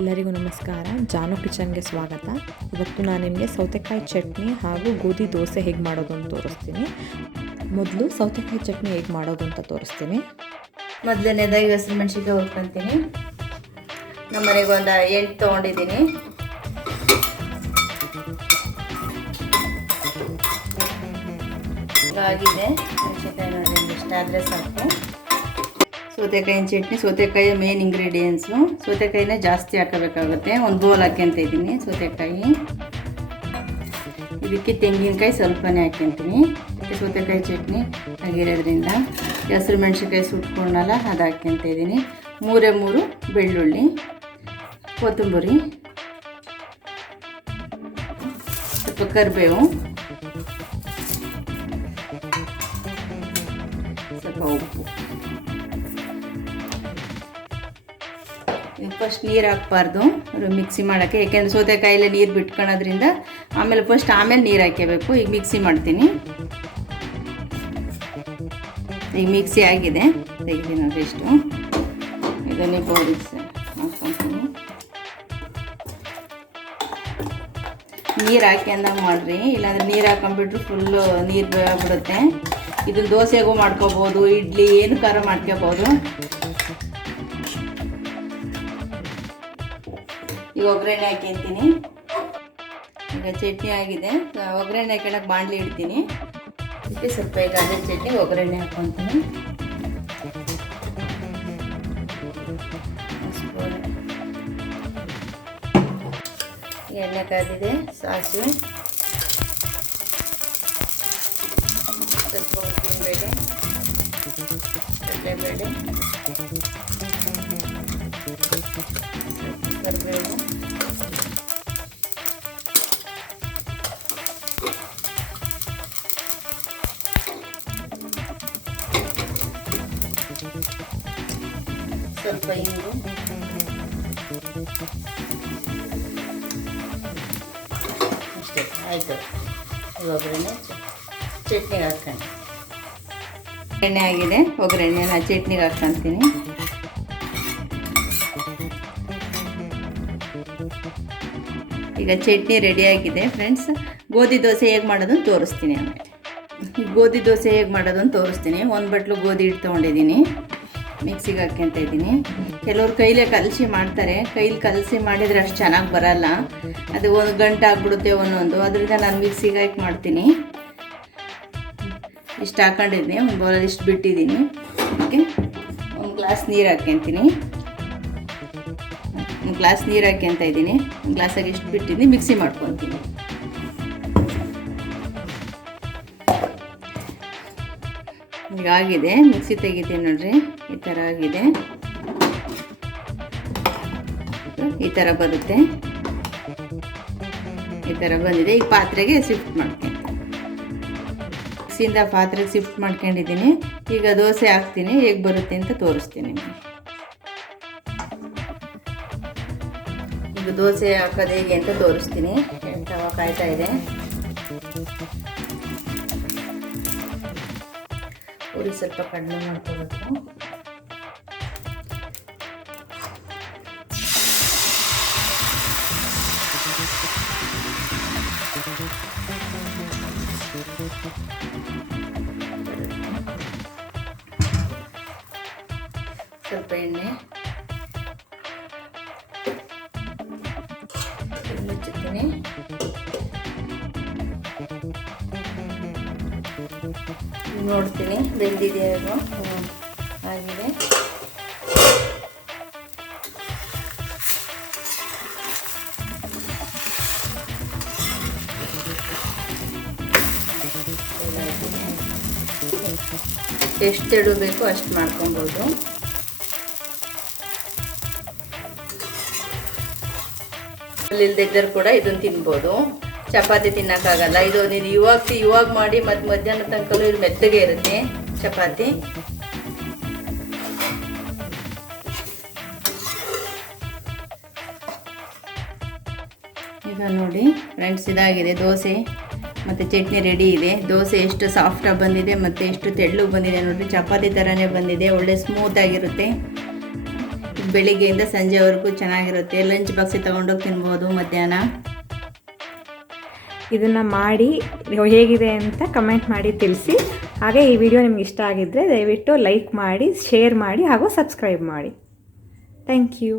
ಎಲ್ಲರಿಗೂ ನಮಸ್ಕಾರ. ಜಾನು ಕಿಚನ್ಗೆ ಸ್ವಾಗತ. ಇವತ್ತು ನಾನು ನಿಮಗೆ ಸೌತೆಕಾಯಿ ಚಟ್ನಿ ಹಾಗೂ ಗೋಧಿ ದೋಸೆ ಹೇಗೆ ಮಾಡೋದು ಅಂತ ತೋರಿಸ್ತೀನಿ. ಮೊದಲು ಸೌತೆಕಾಯಿ ಚಟ್ನಿ ಹೇಗೆ ಮಾಡೋದು ಅಂತ ತೋರಿಸ್ತೀನಿ. ಮೊದಲನೇದಾಗಿ ಹಸಿರು ಮೆಣಸಿನ್ಕಾಯಿ ಹುರ್ಕೊತೀನಿ. ನಮ್ಮ ಮನೆಗೆ ಒಂದು 8 ತೊಗೊಂಡಿದ್ದೀನಿ. ಆಗಿದೆ ಮೆಣಸಿನ್ಕಾಯಿ ನೋಡಿ, ಇಷ್ಟ ಆದರೆ ಸಾಕು. ಸೌತೆಕಾಯಿನ ಚಟ್ನಿ, ಸೌತೆಕಾಯಿ ಮೇನ್ ಇಂಗ್ರೀಡಿಯೆಂಟ್ಸು. ಸೌತೆಕಾಯಿನ ಜಾಸ್ತಿ ಹಾಕಬೇಕಾಗುತ್ತೆ. ಒಂದು ಬೌಲ್ ಹಾಕ್ಯಂತ ಇದ್ದೀನಿ ಸೌತೆಕಾಯಿ. ಇದಕ್ಕೆ ತೆಂಗಿನಕಾಯಿ ಸ್ವಲ್ಪನೇ ಹಾಕ್ಯಂತೀನಿ. ಸೌತೆಕಾಯಿ ಚಟ್ನಿ ಆಗಿರೋದ್ರಿಂದ ಹಸಿರು ಮೆಣಸಿನ್ಕಾಯಿ ಸುಟ್ಕೊಂಡಲ್ಲ ಅದು ಹಾಕ್ಯಂತ ಇದ್ದೀನಿ. 3 ಬೆಳ್ಳುಳ್ಳಿ, ಕೊತ್ತಂಬರಿ, ಸ್ವಲ್ಪ ಕರಿಬೇವು, ಸ್ವಲ್ಪ ಉಪ್ಪು. ಫಸ್ಟ್ ನೀರು ಹಾಕ್ಬಾರ್ದು ಮಿಕ್ಸಿ ಮಾಡೋಕ್ಕೆ, ಯಾಕೆಂದರೆ ಸೌತೆಕಾಯಿಲೆ ನೀರು ಬಿಟ್ಕೊಳ್ಳೋದ್ರಿಂದ ಆಮೇಲೆ ನೀರು ಹಾಕ್ಕೋಬೇಕು. ಈಗ ಮಿಕ್ಸಿ ಮಾಡ್ತೀನಿ. ಈಗ ಮಿಕ್ಸಿ ಆಗಿದೆ, ತೆಗಿತೀನಿ ನೋಡಿ ಇಷ್ಟು. ಇದನ್ನೇ ಬೌಲ್ಸ್ ಹಾಕ್ಕೊತೀನಿ. ನೀರು ಹಾಕ್ಯಂದಾಗ ಮಾಡಿರಿ, ಇಲ್ಲಾಂದರೆ ನೀರು ಹಾಕೊಂಡ್ಬಿಟ್ರೆ ಫುಲ್ಲು ನೀರು ಬಿಡುತ್ತೆ. ಇದನ್ನು ದೋಸೆಗೂ ಮಾಡ್ಕೋಬೋದು, ಇಡ್ಲಿ ಏನು ಖಾರ ಮಾಡ್ಕೋಬೋದು. ಈಗ ಒಗ್ಗರಣೆ ಹಾಕ್ಯಂತೀನಿ. ಈಗ ಚಟ್ನಿ ಆಗಿದೆ, ಒಗ್ಗರಣೆ ಹಾಕೋಕ್ಕೆ ಬಾಣಲಿ ಇಡ್ತೀನಿ. ಇದಕ್ಕೆ ಸ್ವಲ್ಪ ಈಗ ಅದೇ ಚಟ್ನಿ ಒಗ್ಗರಣೆ ಹಾಕ್ಕೊತೀನಿ. ಎಣ್ಣೆ ಕಾದಿದೆ, ಸಾಸಿವೆ, ಸ್ವಲ್ಪ ಉದ್ದಿನಬೇಳೆ, ಕಡಲೆಬೇಳೆ, ಕರಿಬೇವು, ಸ್ವಲ್ಪ ಇಂಗು, ಅಷ್ಟೇ ಆಯಿತು. ಒಗ್ಗರಣೆ ಚಟ್ನಿಗೆ ಹಾಕ್ಕೊಂಡು, ಎಣ್ಣೆ ಆಗಿದೆ, ಒಗ್ಗರಣೆ ನಾನು ಚಟ್ನಿಗೆ ಹಾಕ್ಕೊಂತೀನಿ. ಈಗ ಚಟ್ನಿ ರೆಡಿಯಾಗಿದೆ ಫ್ರೆಂಡ್ಸ್. ಗೋಧಿ ದೋಸೆ ಹೇಗೆ ಮಾಡೋದನ್ನು ತೋರಿಸ್ತೀನಿ. ಆಮೇಲೆ ಈ ಗೋಧಿ ದೋಸೆ ಹೇಗೆ ಮಾಡೋದನ್ನು ತೋರಿಸ್ತೀನಿ. 1 ಬಟ್ಲು ಗೋಧಿ ಹಿಟ್ಟು ತೊಗೊಂಡಿದ್ದೀನಿ, ಮಿಕ್ಸಿಗೆ ಹಾಕ್ಯಂತ ಇದ್ದೀನಿ. ಕೆಲವ್ರು ಕೈಲೇ ಕಲಸಿ ಮಾಡ್ತಾರೆ. ಕೈಲಿ ಕಲಸಿ ಮಾಡಿದರೆ ಅಷ್ಟು ಚೆನ್ನಾಗಿ ಬರಲ್ಲ, ಅದು 1 ಗಂಟೆ ಆಗಿಬಿಡುತ್ತೆ ಒಂದೊಂದು. ಅದರಿಂದ ನಾನು ಮಿಕ್ಸಿಗೆ ಹಾಕಿ ಮಾಡ್ತೀನಿ. ಇಷ್ಟು ಹಾಕೊಂಡಿದ್ದೀನಿ, ಒಂದು ಬೌಲಲ್ಲಿ ಇಷ್ಟು ಬಿಟ್ಟಿದ್ದೀನಿ. ಓಕೆ, 1 ಗ್ಲಾಸ್ ನೀರು ಹಾಕ್ಯಂತೀನಿ. 1 ಗ್ಲಾಸ್ ನೀರು ಹಾಕ್ಯಂತ ಇದ್ದೀನಿ. 1 ಗ್ಲಾಸಾಗಿ ಇಷ್ಟು ಬಿಟ್ಟಿದ್ದೀನಿ, ಮಿಕ್ಸಿ ಮಾಡ್ಕೊತೀನಿ. ಈಗ ಆಗಿದೆ, ಮಿಕ್ಸಿ ತೆಗಿತೀನಿ ನೋಡ್ರಿ. ಈ ಥರ ಆಗಿದೆ, ಈ ಥರ ಬರುತ್ತೆ. ಈ ಥರ ಬಂದಿದೆ. ಈಗ ಪಾತ್ರೆಗೆ ಶಿಫ್ಟ್ ಮಾಡ್ತೀನಿ. ಮಿಕ್ಸಿಯಿಂದ ಪಾತ್ರೆಗೆ ಶಿಫ್ಟ್ ಮಾಡ್ಕೊಂಡಿದ್ದೀನಿ. ಈಗ ದೋಸೆ ಹಾಕ್ತೀನಿ, ಹೇಗೆ ಬರುತ್ತೆ ಅಂತ ತೋರಿಸ್ತೀನಿ. ಈಗ ದೋಸೆ ಹಾಕೋದು ಹೇಗೆ ಅಂತ ತೋರಿಸ್ತೀನಿ. ತವ ಕಾಯ್ತಾ ಇದೆ. ಉರಿ ಸ್ವಲ್ಪ ಕಡಿಮೆ ಮಾಡ್ಕೋಬೇಕು. ಸ್ವಲ್ಪ ಎಣ್ಣೆ ಮುಚ್ಚುತ್ತೀನಿ. ನೋಡ್ತೀನಿ ಬೆಂದಿದೆಯೋ ಆಗಿದೆ. ಎಷ್ಟು ಇಡಬೇಕು ಅಷ್ಟು ಮಾಡ್ಕೊಬೋದು. ಇಲ್ದಿದ್ದರೆ ಕೂಡ ಇದನ್ನು ತಿನ್ಬೋದು. ಚಪಾತಿ ತಿನ್ನೋಕ್ಕಾಗಲ್ಲ. ಇದು ನೀನು ಇವಾಗ ಮಾಡಿ ಮತ್ತು ಮಧ್ಯಾಹ್ನ ತನಕ ಇದು ಮೆತ್ತಗೆ ಇರುತ್ತೆ ಚಪಾತಿ. ಈಗ ನೋಡಿ ಫ್ರೆಂಡ್ಸ್, ಇದಾಗಿದೆ ದೋಸೆ ಮತ್ತು ಚಟ್ನಿ ರೆಡಿ ಇದೆ. ದೋಸೆ ಎಷ್ಟು ಸಾಫ್ಟಾಗಿ ಬಂದಿದೆ ಮತ್ತು ಎಷ್ಟು ತೆಳ್ಳಗೆ ಬಂದಿದೆ ನೋಡಿರಿ. ಚಪಾತಿ ಥರನೇ ಬಂದಿದೆ, ಒಳ್ಳೆ ಸ್ಮೂತಾಗಿರುತ್ತೆ. ಬೆಳಿಗ್ಗೆಯಿಂದ ಸಂಜೆವರೆಗೂ ಚೆನ್ನಾಗಿರುತ್ತೆ. ಲಂಚ್ ಬಾಕ್ಸಿಗೆ ತೊಗೊಂಡೋಗಿ ತಿನ್ಬೋದು ಮಧ್ಯಾಹ್ನ. ಇದನ್ನು ಮಾಡಿ ಹೇಗಿದೆ ಅಂತ ಕಮೆಂಟ್ ಮಾಡಿ ತಿಳಿಸಿ. ಹಾಗೆ ಈ ವಿಡಿಯೋ ನಿಮ್ಗೆ ಇಷ್ಟ ಆಗಿದ್ದರೆ ದಯವಿಟ್ಟು ಲೈಕ್ ಮಾಡಿ, ಶೇರ್ ಮಾಡಿ ಹಾಗೂ ಸಬ್ಸ್ಕ್ರೈಬ್ ಮಾಡಿ. Thank you.